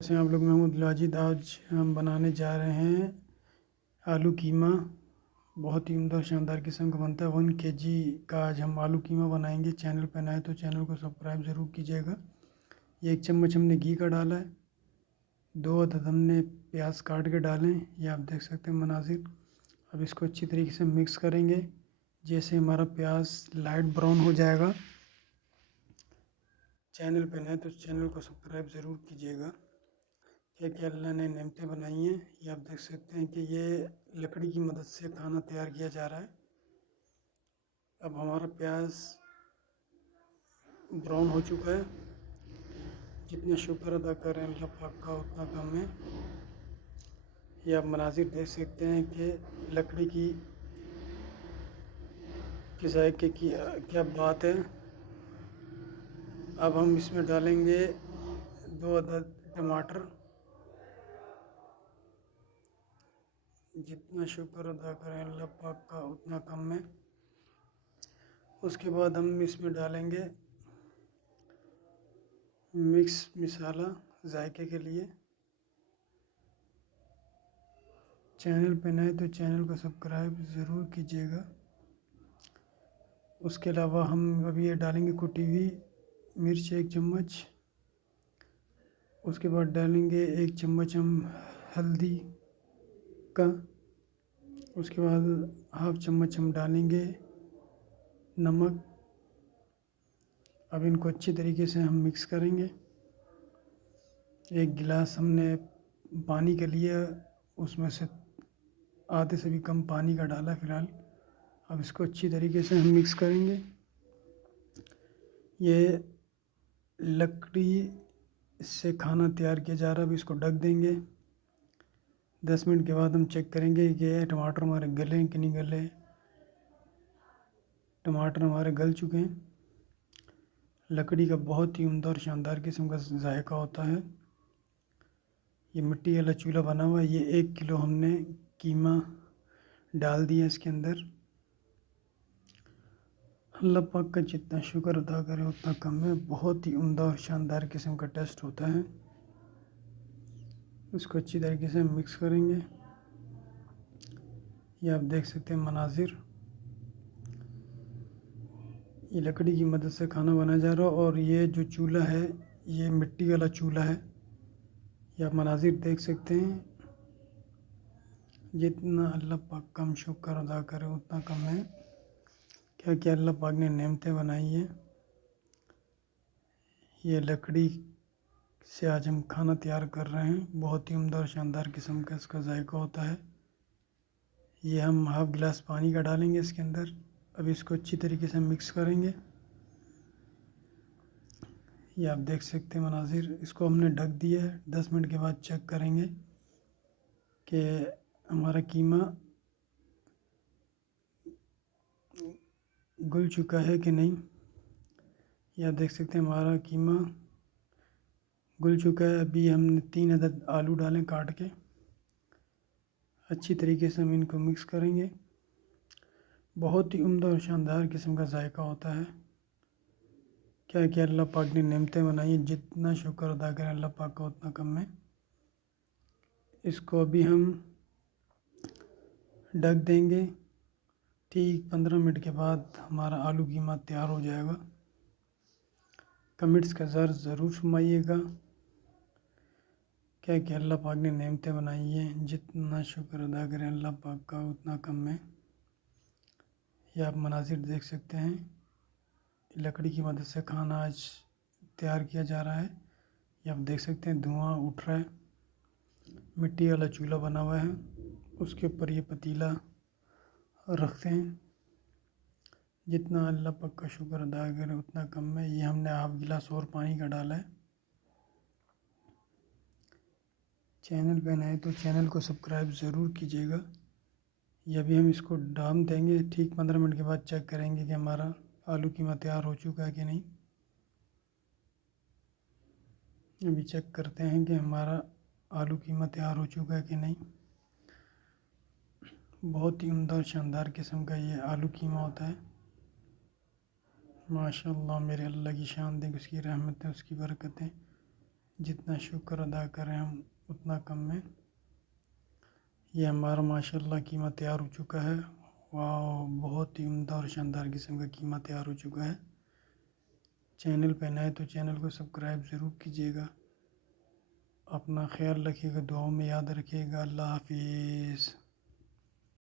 से आप लोग महमूद लाजिद। आज हम बनाने जा रहे हैं आलू कीमा। बहुत ही उम्दा शानदार किस्म का बनता है। 1 kg का आज हम आलू कीमा बनाएंगे। चैनल पर नए तो चैनल को सब्सक्राइब ज़रूर कीजिएगा। ये 1 चम्मच हमने घी का डाला है। 2 अदद हमने प्याज काट के डालें, ये आप देख सकते हैं मनाजिर। अब इसको अच्छी तरीके से मिक्स करेंगे। जैसे हमारा प्याज लाइट ब्राउन हो जाएगा, चैनल पर नए तो चैनल को सब्सक्राइब ज़रूर कीजिएगा। क्या अल्लाह ने नेमतें बनाई हैं, ये आप देख सकते हैं कि ये लकड़ी की मदद से खाना तैयार किया जा रहा है। अब हमारा प्याज ब्राउन हो चुका है। जितना शुक्र अदा करें अल्लाह पाक का उतना कम है। ये आप मनाजिर देख सकते हैं कि लकड़ी की जायके की क्या बात है। अब हम इसमें डालेंगे 2 अदद टमाटर। जितना शुक्र अदा करें अल्लाह पाक का उतना कम है। उसके बाद हम इसमें डालेंगे मिक्स मसाला जायके के लिए। चैनल पे नए तो चैनल को सब्सक्राइब ज़रूर कीजिएगा। उसके अलावा हम अभी ये डालेंगे कुटी हुई मिर्च 1 चम्मच। उसके बाद डालेंगे 1 चम्मच हम हल्दी का। उसके बाद हाफ चम्मच हम डालेंगे नमक। अब इनको अच्छी तरीके से हम मिक्स करेंगे। 1 गिलास हमने पानी के लिए उसमें से आधे से भी कम पानी का डाला फ़िलहाल। अब इसको अच्छी तरीके से हम मिक्स करेंगे। ये लकड़ी से खाना तैयार किया जा रहा है। अब इसको ढक देंगे। 10 मिनट के बाद हम चेक करेंगे कि टमाटर हमारे गले हैं कि नहीं गले। टमाटर हमारे गल चुके हैं। लकड़ी का बहुत ही उम्दा और शानदार किस्म का जायका होता है। ये मिट्टी वाला चूल्हा बना हुआ है। ये 1 किलो हमने कीमा डाल दिया इसके अंदर। अल्लाह पाक का जितना शुक्र अदा करें उतना कम है। बहुत ही उम्दा और शानदार किस्म का टेस्ट होता है। इसको अच्छी तरीके से मिक्स करेंगे। ये आप देख सकते हैं मनाजिर। ये लकड़ी की मदद से खाना बनाया जा रहा है और ये जो चूल्हा है ये मिट्टी वाला चूल्हा है। ये आप मनाजिर देख सकते हैं। जितना अल्लाह पाक कम शुक्र अदा करे उतना कम है। क्या क्या अल्लाह पाक ने नेमतें बनाई है। ये लकड़ी से आज हम खाना तैयार कर रहे हैं। बहुत ही उम्दा और शानदार किस्म का इसका जायका होता है। ये हम हाफ गिलास पानी का डालेंगे इसके अंदर। अब इसको अच्छी तरीके से मिक्स करेंगे। ये आप देख सकते हैं मनाजिर। इसको हमने ढक दिया है। 10 मिनट के बाद चेक करेंगे कि हमारा कीमा घुल चुका है कि नहीं। ये आप देख सकते हैं हमारा कीमा घुल चुका है। अभी हमने 3 अदद आलू डालें काट के। अच्छी तरीके से हम इनको मिक्स करेंगे। बहुत ही उम्दा और शानदार किस्म का जायका होता है। क्या क्या अल्लाह पाक ने नेमतें बनाई हैं। जितना शुक्र अदा करें अल्लाह पाक का उतना कम है। इसको अभी हम ढक देंगे। ठीक 15 मिनट के बाद हमारा आलू कीमा तैयार हो जाएगा। कमेंट्स का ज़रूर फरमाइएगा। क्या क्या अल्लाह पाक ने नेमतें बनाई हैं। जितना शुक्र अदा करें अल्लाह पाक का उतना कम है। ये आप मनाजिर देख सकते हैं। लकड़ी की मदद से खाना आज तैयार किया जा रहा है। ये आप देख सकते हैं धुआं उठ रहा है। मिट्टी वाला चूल्हा बना हुआ है। उसके ऊपर ये पतीला रखते हैं। जितना अल्लाह पाक का शुक्र अदा करें उतना कम है। ये हमने हाफ गिलास और पानी का डाला है। चैनल पे नए तो चैनल को सब्सक्राइब ज़रूर कीजिएगा। ये अभी हम इसको डाम देंगे। ठीक 15 मिनट के बाद चेक करेंगे कि हमारा आलू कीमा तैयार हो चुका है कि नहीं। अभी चेक करते हैं कि हमारा आलू कीमा तैयार हो चुका है कि नहीं। बहुत ही उम्दा और शानदार किस्म का ये आलू कीमा होता है। माशाअल्लाह मेरे अल्लाह की शान देख, उसकी रहमतें, उसकी बरकतें। जितना शुक्र अदा करें हम उतना कम में। ये हमारा माशाल्लाह कीमा तैयार हो चुका है। वाह, बहुत ही उम्दा और शानदार किस्म का कीमा तैयार हो चुका है। चैनल पे नए तो चैनल को सब्सक्राइब ज़रूर कीजिएगा। अपना ख्याल रखिएगा, दुआओं में याद रखिएगा। अल्लाह हाफिज़।